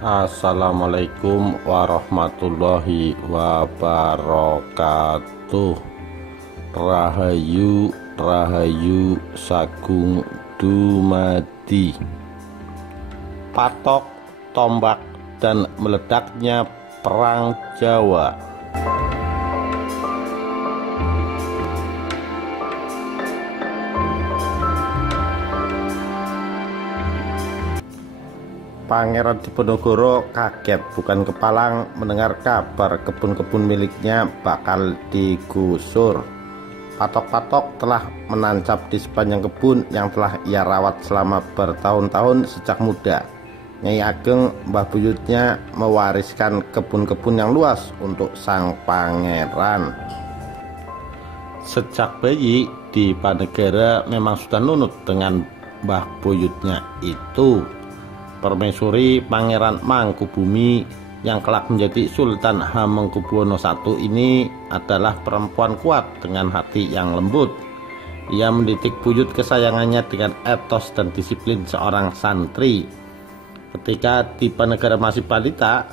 Assalamualaikum warahmatullahi wabarakatuh. Rahayu Rahayu Sagung Dumadi. Patok, tombak, dan meledaknya Perang Jawa. Pangeran Diponegoro kaget bukan kepalang mendengar kabar kebun-kebun miliknya bakal digusur. Patok-patok telah menancap di sepanjang kebun yang telah ia rawat selama bertahun-tahun sejak muda. Nyai Ageng, mbah buyutnya, mewariskan kebun-kebun yang luas untuk sang pangeran. Sejak bayi, Dipanegara memang sudah nunut dengan mbah buyutnya itu. Permaisuri Pangeran Mangkubumi yang kelak menjadi Sultan Hamengkubuwono I ini adalah perempuan kuat dengan hati yang lembut. Ia mendidik buyut kesayangannya dengan etos dan disiplin seorang santri. Ketika Dipanegara masih balita,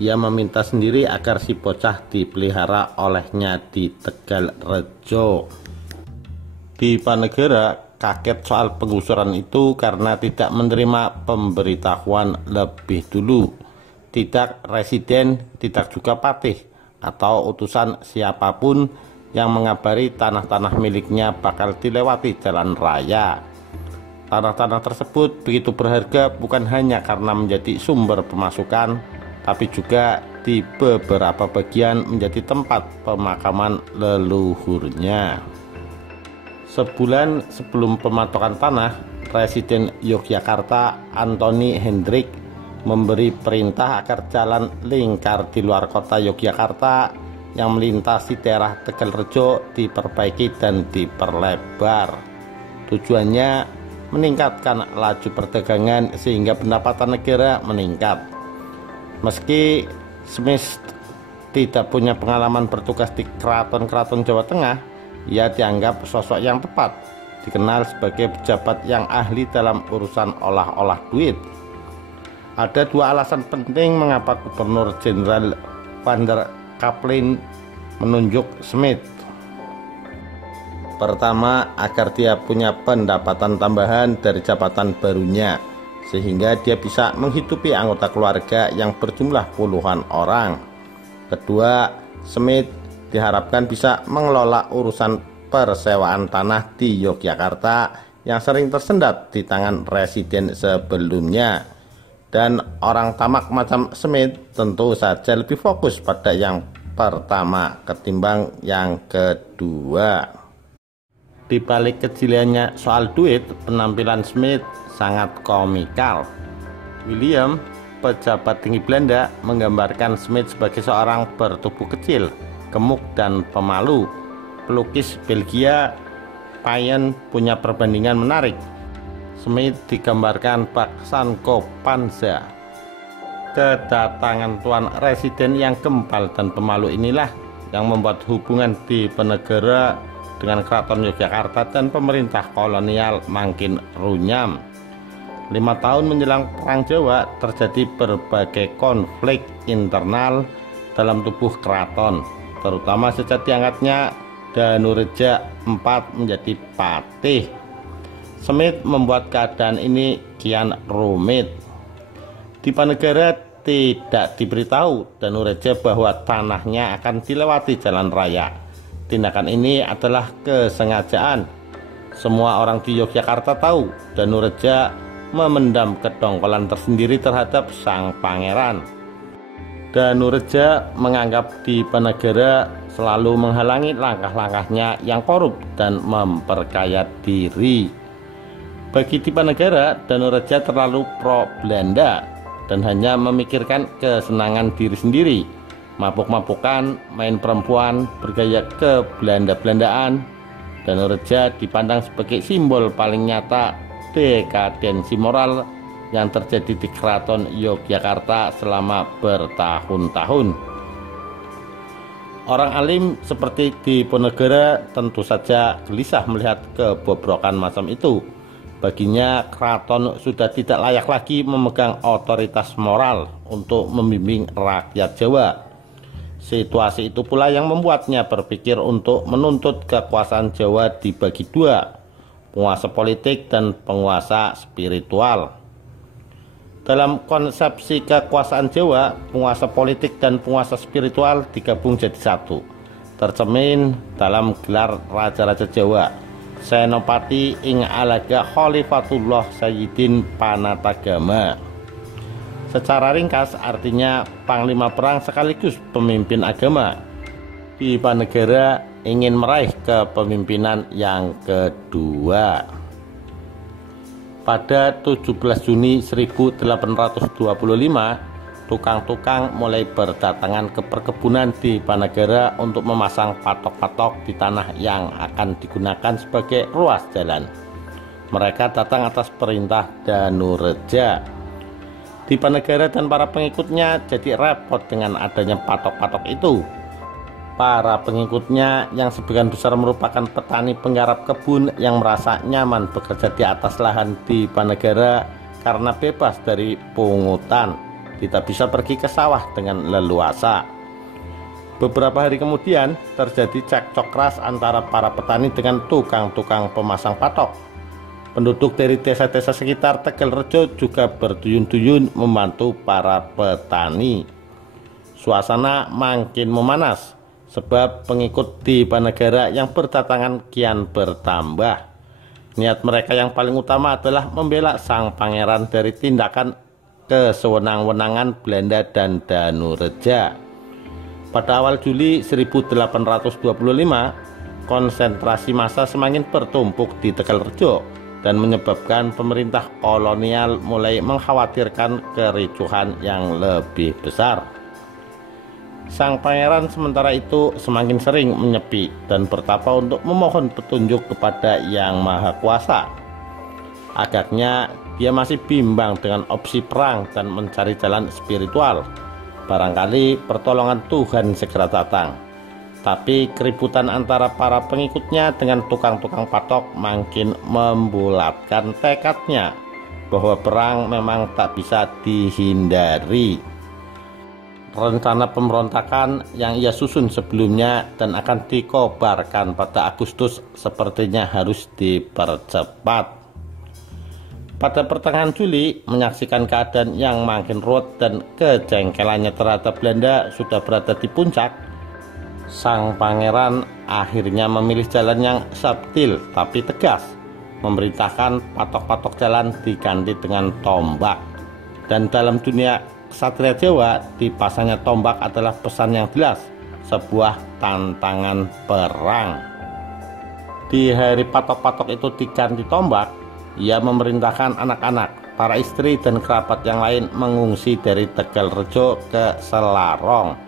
ia meminta sendiri agar si bocah dipelihara olehnya di Tegalrejo. Dipanegara kaget soal penggusuran itu karena tidak menerima pemberitahuan lebih dulu. Tidak residen, tidak juga patih atau utusan siapapun yang mengabari tanah-tanah miliknya bakal dilewati jalan raya. Tanah-tanah tersebut begitu berharga bukan hanya karena menjadi sumber pemasukan, tapi juga di beberapa bagian menjadi tempat pemakaman leluhurnya. Sebulan sebelum pematokan tanah, Presiden Yogyakarta Antoni Hendrik memberi perintah agar jalan lingkar di luar kota Yogyakarta yang melintasi daerah Tegalrejo diperbaiki dan diperlebar. Tujuannya meningkatkan laju perdagangan sehingga pendapatan negara meningkat. Meski Smith tidak punya pengalaman bertugas di keraton-keraton Jawa Tengah, ia dianggap sosok yang tepat, dikenal sebagai pejabat yang ahli dalam urusan olah-olah duit. Ada dua alasan penting mengapa Gubernur Jenderal Van der Capellen menunjuk Smith. Pertama, agar dia punya pendapatan tambahan dari jabatan barunya, sehingga dia bisa menghidupi anggota keluarga yang berjumlah puluhan orang. Kedua, Smith diharapkan bisa mengelola urusan persewaan tanah di Yogyakarta yang sering tersendat di tangan residen sebelumnya. Dan orang tamak macam Smith tentu saja lebih fokus pada yang pertama ketimbang yang kedua. Di balik kejeliannya soal duit, penampilan Smith sangat komikal. William, pejabat tinggi Belanda, menggambarkan Smith sebagai seorang bertubuh kecil, gemuk dan pemalu. Pelukis Belgia Payen punya perbandingan menarik. Smith digambarkan bak Sancho Panza. Kedatangan tuan residen yang gempal dan pemalu inilah yang membuat hubungan Dipanegara dengan Keraton Yogyakarta dan pemerintah kolonial makin runyam. 5 tahun menjelang Perang Jawa terjadi berbagai konflik internal dalam tubuh keraton, terutama sejak diangkatnya Danureja IV menjadi patih. Smith membuat keadaan ini kian rumit. Dipanegara tidak diberitahu Danureja bahwa tanahnya akan dilewati jalan raya. Tindakan ini adalah kesengajaan. Semua orang di Yogyakarta tahu Danureja memendam kedongkolan tersendiri terhadap sang pangeran. Danureja menganggap Dipanegara selalu menghalangi langkah-langkahnya yang korup dan memperkaya diri. Bagi Dipanegara, Danureja terlalu pro Belanda dan hanya memikirkan kesenangan diri sendiri. Mabuk-mabukan, main perempuan, bergaya ke-Belanda-Belandaan. Danureja dipandang sebagai simbol paling nyata dekadensi moral yang terjadi di Keraton Yogyakarta selama bertahun-tahun. Orang alim seperti Diponegoro tentu saja gelisah melihat kebobrokan macam itu. Baginya, keraton sudah tidak layak lagi memegang otoritas moral untuk membimbing rakyat Jawa. Situasi itu pula yang membuatnya berpikir untuk menuntut kekuasaan Jawa dibagi dua, penguasa politik dan penguasa spiritual. Dalam konsepsi kekuasaan Jawa, penguasa politik dan penguasa spiritual digabung jadi satu, tercermin dalam gelar Raja-Raja Jawa, Senopati ing alaga Khalifatullah Sayyidin Panatagama. Secara ringkas artinya panglima perang sekaligus pemimpin agama. Dipanegara ingin meraih kepemimpinan yang kedua. Pada 17 Juni 1825, tukang-tukang mulai berdatangan ke perkebunan di Dipanegara untuk memasang patok-patok di tanah yang akan digunakan sebagai ruas jalan. Mereka datang atas perintah Danureja. Dipanegara dan para pengikutnya jadi repot dengan adanya patok-patok itu. Para pengikutnya yang sebagian besar merupakan petani penggarap kebun yang merasa nyaman bekerja di atas lahan Dipanegara karena bebas dari pungutan, tidak bisa pergi ke sawah dengan leluasa. Beberapa hari kemudian terjadi cekcok keras antara para petani dengan tukang-tukang pemasang patok. Penduduk dari desa-desa sekitar Tegalrejo juga berduyun-duyun membantu para petani. Suasana makin memanas sebab pengikut Dipanegara yang berdatangan kian bertambah. Niat mereka yang paling utama adalah membela sang pangeran dari tindakan kesewenang-wenangan Belanda dan Danureja. Pada awal Juli 1825, konsentrasi massa semakin bertumpuk di Tegalrejo dan menyebabkan pemerintah kolonial mulai mengkhawatirkan kericuhan yang lebih besar. Sang pangeran sementara itu semakin sering menyepi dan bertapa untuk memohon petunjuk kepada Yang Maha Kuasa. Agaknya dia masih bimbang dengan opsi perang dan mencari jalan spiritual. Barangkali pertolongan Tuhan segera datang. Tapi keributan antara para pengikutnya dengan tukang-tukang patok makin membulatkan tekadnya bahwa perang memang tak bisa dihindari. Rencana pemberontakan yang ia susun sebelumnya dan akan dikobarkan pada Agustus sepertinya harus dipercepat. Pada pertengahan Juli, menyaksikan keadaan yang makin ruwet dan kejengkelannya terhadap Belanda sudah berada di puncak, sang pangeran akhirnya memilih jalan yang subtil tapi tegas, memerintahkan patok-patok jalan diganti dengan tombak. Dan dalam dunia Ksatria Jawa, dipasangnya tombak adalah pesan yang jelas, sebuah tantangan perang. Di hari patok-patok itu diganti tombak, ia memerintahkan anak-anak, para istri dan kerabat yang lain mengungsi dari Tegalrejo ke Selarong.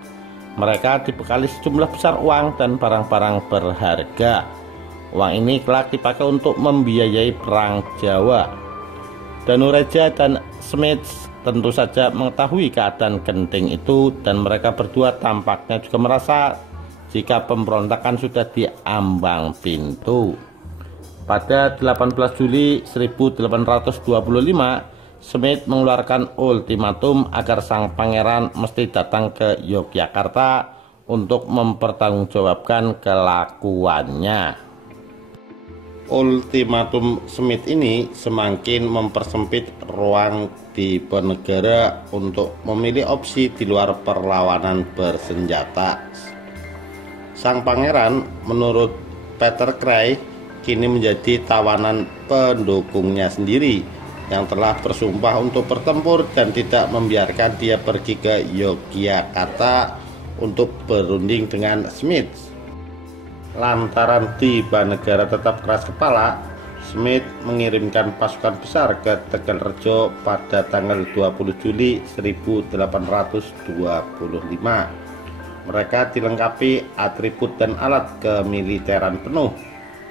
Mereka dibekali sejumlah besar uang dan barang-barang berharga. Uang ini kelak dipakai untuk membiayai perang Jawa. Danureja dan Smith tentu saja mengetahui keadaan genting itu dan mereka berdua tampaknya juga merasa jika pemberontakan sudah di ambang pintu. Pada 18 Juli 1825, Smith mengeluarkan ultimatum agar sang pangeran mesti datang ke Yogyakarta untuk mempertanggungjawabkan kelakuannya. Ultimatum Smith ini semakin mempersempit ruang Dipanegara untuk memilih opsi di luar perlawanan bersenjata. Sang pangeran, menurut Peter Cray, kini menjadi tawanan pendukungnya sendiri yang telah bersumpah untuk bertempur dan tidak membiarkan dia pergi ke Yogyakarta untuk berunding dengan Smith. Lantaran Dipanegara tetap keras kepala, Smith mengirimkan pasukan besar ke Tegalrejo pada tanggal 20 Juli 1825. Mereka dilengkapi atribut dan alat kemiliteran penuh.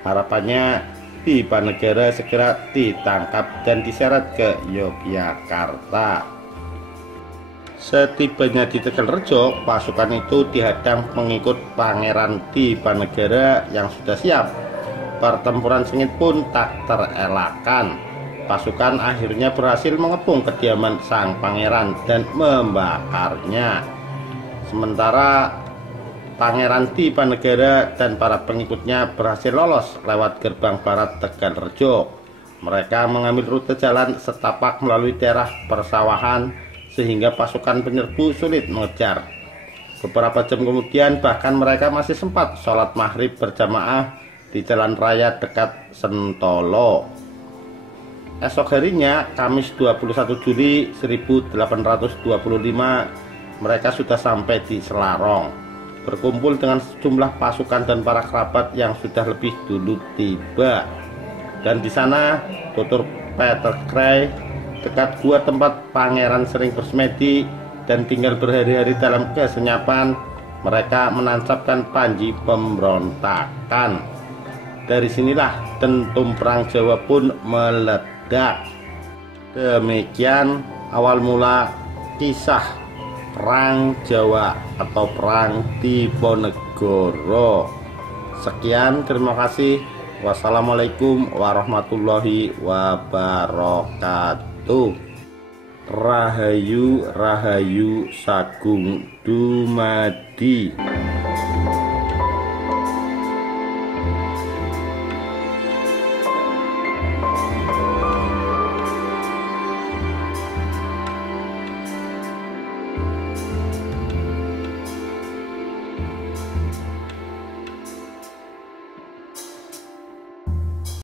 Harapannya Dipanegara segera ditangkap dan diseret ke Yogyakarta. Setibanya di Tegalrejo, pasukan itu dihadang pengikut Pangeran Dipanegara yang sudah siap. Pertempuran sengit pun tak terelakkan. pasukan akhirnya berhasil mengepung kediaman sang pangeran dan membakarnya. Sementara Pangeran Dipanegara dan para pengikutnya berhasil lolos lewat gerbang barat Tegalrejo. Mereka mengambil rute jalan setapak melalui daerah persawahan sehingga pasukan penyerbu sulit mengejar. Beberapa jam kemudian bahkan mereka masih sempat sholat maghrib berjamaah di jalan raya dekat Sentolo. Esok harinya, Kamis 21 Juli 1825, mereka sudah sampai di Selarong, berkumpul dengan sejumlah pasukan dan para kerabat yang sudah lebih dulu tiba. Dan di sana, tutur Peter Cray, dekat gua tempat pangeran sering bersemedi dan tinggal berhari-hari dalam kesenyapan, mereka menancapkan panji pemberontakan. Dari sinilah dentum perang Jawa pun meledak. Demikian awal mula kisah perang Jawa atau perang Diponegoro. Sekian, terima kasih. Wassalamualaikum warahmatullahi wabarakatuh. Rahayu Rahayu Sagung Dumadi.